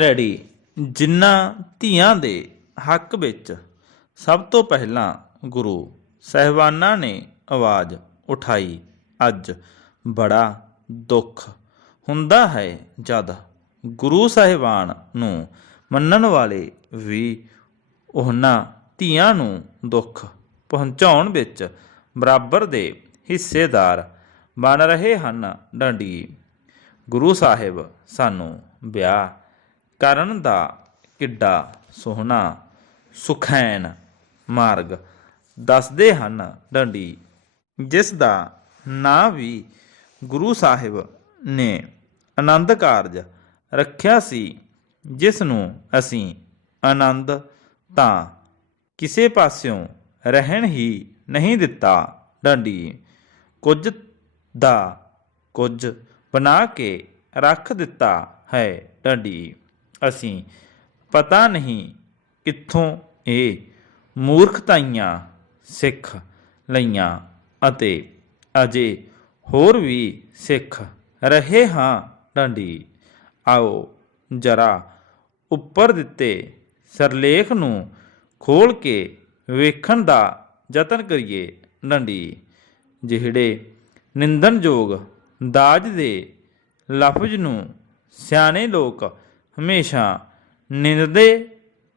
Ready ਜਿਨ੍ਹਾਂ ਧੀਆਂ ਦੇ ਹੱਕ ਵਿੱਚ ਸਭ ਤੋਂ ਪਹਿਲਾਂ ਗੁਰੂ ਸਹਿਬਾਨਾਂ ਨੇ ਆਵਾਜ਼ ਉਠਾਈ, ਅੱਜ ਬੜਾ ਦੁੱਖ ਹੁੰਦਾ ਹੈ ਜਦ ਗੁਰੂ ਸਾਹਿਬਾਨ ਨੂੰ ਮੰਨਣ ਵਾਲੇ ਵੀ ਉਹਨਾਂ ਧੀਆਂ ਨੂੰ ਦੁੱਖ ਪਹੁੰਚਾਉਣ ਵਿੱਚ ਬਰਾਬਰ ਦੇ ਹਿੱਸੇਦਾਰ ਬਣ ਰਹੇ ਹਨ। ਡੰਡੀ, ਗੁਰੂ ਸਾਹਿਬ ਸਾਨੂੰ ਵਿਆਹ ਕਰਨ ਦਾ ਕਿੱਡਾ ਸੋਹਣਾ ਸੁਖੈਨ ਮਾਰਗ ਦੱਸਦੇ ਹਨ ਡੰਡੀ, ਜਿਸ ਦਾ ਨਾਂ ਵੀ ਗੁਰੂ ਸਾਹਿਬ ਨੇ ਆਨੰਦ ਕਾਰਜ ਰੱਖਿਆ ਸੀ, ਜਿਸ ਨੂੰ ਅਸੀਂ ਆਨੰਦ ਤਾਂ ਕਿਸੇ ਪਾਸਿਓਂ ਰਹਿਣ ਹੀ ਨਹੀਂ ਦਿੱਤਾ। ਡੰਡੀ ਕੁਝ ਦਾ ਕੁਝ ਬਣਾ ਕੇ ਰੱਖ ਦਿੱਤਾ ਹੈ। ਡੰਡੀ ਅਸੀਂ ਪਤਾ ਨਹੀਂ ਕਿੱਥੋਂ ਇਹ ਮੂਰਖਤਾਈਆਂ ਸਿੱਖ ਲਈਆਂ ਅਤੇ ਅਜੇ ਹੋਰ ਵੀ ਸਿੱਖ ਰਹੇ ਹਾਂ ਡੰਡੀ। ਆਓ ਜਰਾ ਉੱਪਰ ਦਿੱਤੇ ਸਰਲੇਖ ਨੂੰ ਖੋਲ ਕੇ ਵੇਖਣ ਦਾ ਯਤਨ ਕਰੀਏ ਡੰਡੀ। ਜਿਹੜੇ ਨਿੰਦਨਯੋਗ ਦਾਜ ਦੇ ਲਫ਼ਜ਼ ਨੂੰ ਸਿਆਣੇ ਲੋਕ ਹਮੇਸ਼ਾ ਨਿੰਦਦੇ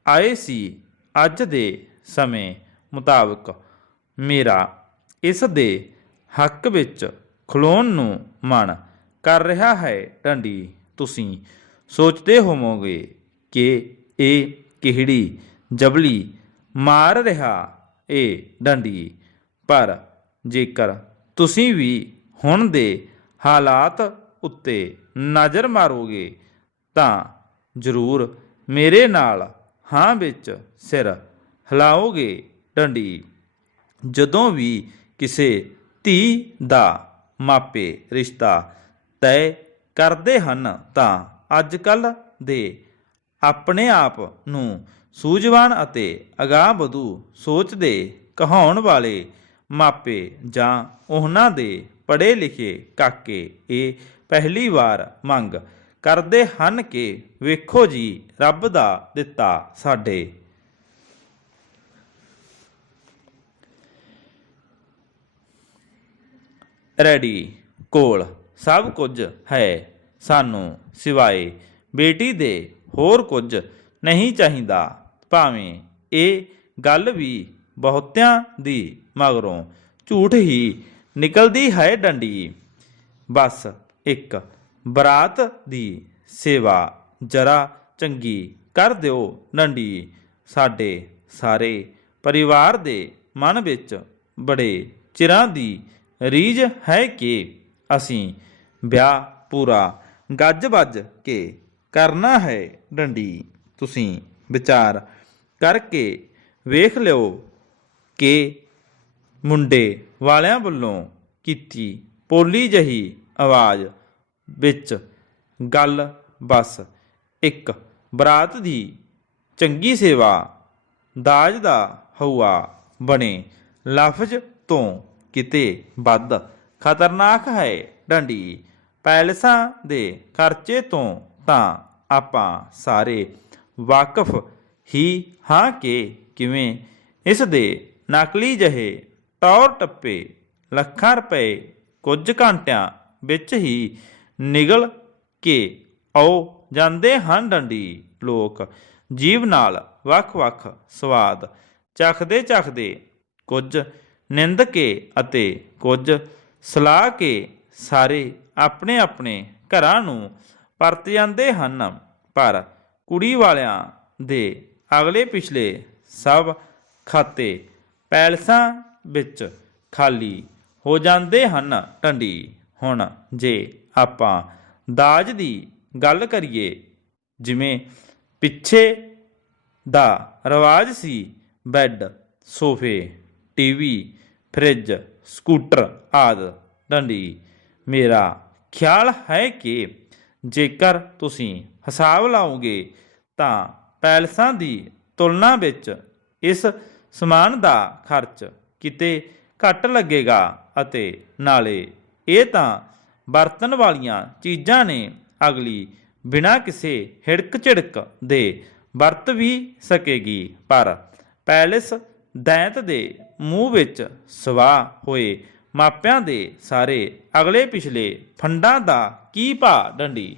ਆਏ ਸੀ ਅੱਜ ਦੇ ਸਮੇਂ ਮੁਤਾਬਕ। ਮੇਰਾ ਇਸ ਦੇ ਹੱਕ ਵਿੱਚ ਖਲੋਣ ਨੂੰ ਮਨ ਕਰ ਰਿਹਾ ਹੈ। ਡੰਡੀ, ਤੁਸੀਂ ਸੋਚਦੇ ਹੋਵੋਗੇ ਕਿ ਇਹ ਕਿਹੜੀ ਜਬਲੀ ਮਾਰ ਰਿਹਾ ਇਹ ਡੰਡੀ? ਪਰ ਜੇਕਰ ਤੁਸੀਂ ਵੀ ਹੁਣ ਦੇ ਹਾਲਾਤ ਉੱਤੇ ਨਜ਼ਰ ਮਾਰੋਗੇ ਤਾਂ ਜ਼ਰੂਰ ਮੇਰੇ ਨਾਲ ਹਾਂ ਵਿੱਚ ਸਿਰ ਹਿਲਾਓਗੇ ਡੰਡੀ। ਜਦੋਂ ਵੀ ਕਿਸੇ ਧੀ ਦਾ ਮਾਪੇ ਰਿਸ਼ਤਾ ਤੈਅ ਕਰਦੇ ਹਨ ਤਾਂ ਅੱਜ ਕੱਲ ਦੇ ਆਪਣੇ ਆਪ ਨੂੰ ਸੂਝਵਾਨ ਅਤੇ ਅਗਾਹ ਵਧੂ ਸੋਚਦੇ ਕਹਾਉਣ ਵਾਲੇ ਮਾਪੇ ਜਾਂ ਉਹਨਾਂ ਦੇ ਪੜ੍ਹੇ ਲਿਖੇ ਕਾਕੇ ਇਹ ਪਹਿਲੀ ਵਾਰ ਮੰਗ ਕਰਦੇ ਹਨ ਕਿ ਵੇਖੋ ਜੀ, ਰੱਬ ਦਾ ਦਿੱਤਾ ਸਾਡੇ। ਰੈਡੀ, ਕੋਲ ਸਭ ਕੁਝ ਹੈ ਸਾਨੂੰ ਸਿਵਾਏ। ਬੇਟੀ ਦੇ ਹੋਰ ਕੁਝ ਨਹੀਂ ਚਾਹੀਦਾ, ਭਾਵੇਂ ਇਹ ਗੱਲ ਵੀ ਬਹੁਤਿਆਂ ਦੀ ਮਗਰੋਂ ਝੂਠ ਹੀ ਨਿਕਲਦੀ ਹੈ ਡੰਡੀ। ਬਸ ਇੱਕ ਬਰਾਤ ਦੀ ਸੇਵਾ ਜਰਾ ਚੰਗੀ ਕਰ ਦਿਓ ਡੰਡੀ ਸਾਡੇ ਸਾਰੇ ਪਰਿਵਾਰ ਦੇ ਮਨ ਵਿੱਚ ਬੜੇ ਚਿਰਾਂ ਦੀ ਰੀਝ ਹੈ ਕਿ ਅਸੀਂ ਵਿਆਹ ਪੂਰਾ ਗੱਜ-ਵੱਜ ਕੇ ਕਰਨਾ ਹੈ ਡੰਡੀ ਤੁਸੀਂ ਵਿਚਾਰ ਕਰਕੇ ਵੇਖ ਲਿਓ ਕਿ ਮੁੰਡੇ ਵਾਲਿਆਂ ਵੱਲੋਂ ਕੀਤੀ ਪੋਲੀ ਜਹੀ ਆਵਾਜ਼ ਵਿੱਚ। ਗੱਲ ਬਸ। ਇੱਕ, ਬਰਾਤ ਦੀ ਚੰਗੀ ਸੇਵਾ ਦਾਜ ਦਾ ਹਊਆ ਬਣੇ। ਲਫ਼ਜ਼ ਤੋਂ ਕਿਤੇ ਵੱਧ ਖਤਰਨਾਕ ਹੈ ਡੰਡੀ। ਪੈਲਸਾਂ ਦੇ ਖਰਚੇ ਤੋਂ ਤਾਂ ਆਪਾਂ ਸਾਰੇ ਵਾਕਫ ਹੀ ਹਾਂ ਕਿ ਕਿਵੇਂ। ਇਸ ਦੇ ਨਕਲੀ ਜਹੇ ਟੌਰ ਟੱਪੇ ਲੱਖਾਂ ਰੁਪਏ ਕੁਝ ਘੰਟਿਆਂ ਵਿੱਚ ਹੀ ਨਿਗਲ ਕੇ ਆਉ ਜਾਂਦੇ ਹਨ ਡੰਡੀ ਲੋਕ। ਜੀਵ ਨਾਲ ਵੱਖ-ਵੱਖ ਸਵਾਦ, ਚਖਦੇ ਚਖਦੇ ਕੁਝ ਨਿੰਦ ਕੇ ਅਤੇ ਕੁਝ ਸਲਾਹ ਕੇ ਸਾਰੇ ਆਪਣੇ ਆਪਣੇ ਘਰਾਂ ਨੂੰ ਪਰਤ ਜਾਂਦੇ ਹਨ। ਪਰ ਕੁੜੀ ਵਾਲਿਆਂ ਦੇ ਅਗਲੇ ਪਿਛਲੇ ਸਭ ਖਾਤੇ ਪੈਲਸਾਂ ਵਿੱਚ ਖਾਲੀ ਹੋ ਜਾਂਦੇ ਹਨ ਟੰਡੀ ਹੁਣ ਜੇ ਆਪਾਂ ਦਾਜ ਦੀ ਗੱਲ ਕਰੀਏ, ਜਿਵੇਂ ਪਿੱਛੇ ਦਾ ਰਿਵਾਜ ਸੀ, ਬੈੱਡ, ਸੋਫੇ ਟੀਵੀ ਫ੍ਰਿਜ, ਸਕੂਟਰ ਆਦਿ। ਡੰਡੀ, ਮੇਰਾ ਖਿਆਲ ਹੈ ਕਿ ਜੇਕਰ ਤੁਸੀਂ ਹਿਸਾਬ ਲਾਓਗੇ ਤਾਂ ਪੈਲਸਾਂ ਦੀ ਤੁਲਨਾ ਵਿੱਚ ਇਸ ਸਮਾਨ ਦਾ ਖਰਚ ਕਿਤੇ ਘੱਟ ਲੱਗੇਗਾ ਅਤੇ ਨਾਲੇ ਇਹ ਤਾਂ ਵਰਤਣ ਵਾਲੀਆਂ ਚੀਜ਼ਾਂ ਨੇ ਅਗਲੀ। ਬਿਨਾਂ ਕਿਸੇ ਹਿੜਕ ਝਿੜਕ ਦੇ ਵਰਤ ਵੀ ਸਕੇਗੀ। ਪਰ ਪੈਲਸ ਦੈਂਤ ਦੇ ਮੂੰਹ ਵਿੱਚ ਸਵਾ ਹੋਏ ਮਾਪਿਆਂ ਦੇ ਸਾਰੇ ਅਗਲੇ ਪਿਛਲੇ ਫੰਡਾਂ ਦਾ ਕੀ ਭਾ ਡੰਡੀ?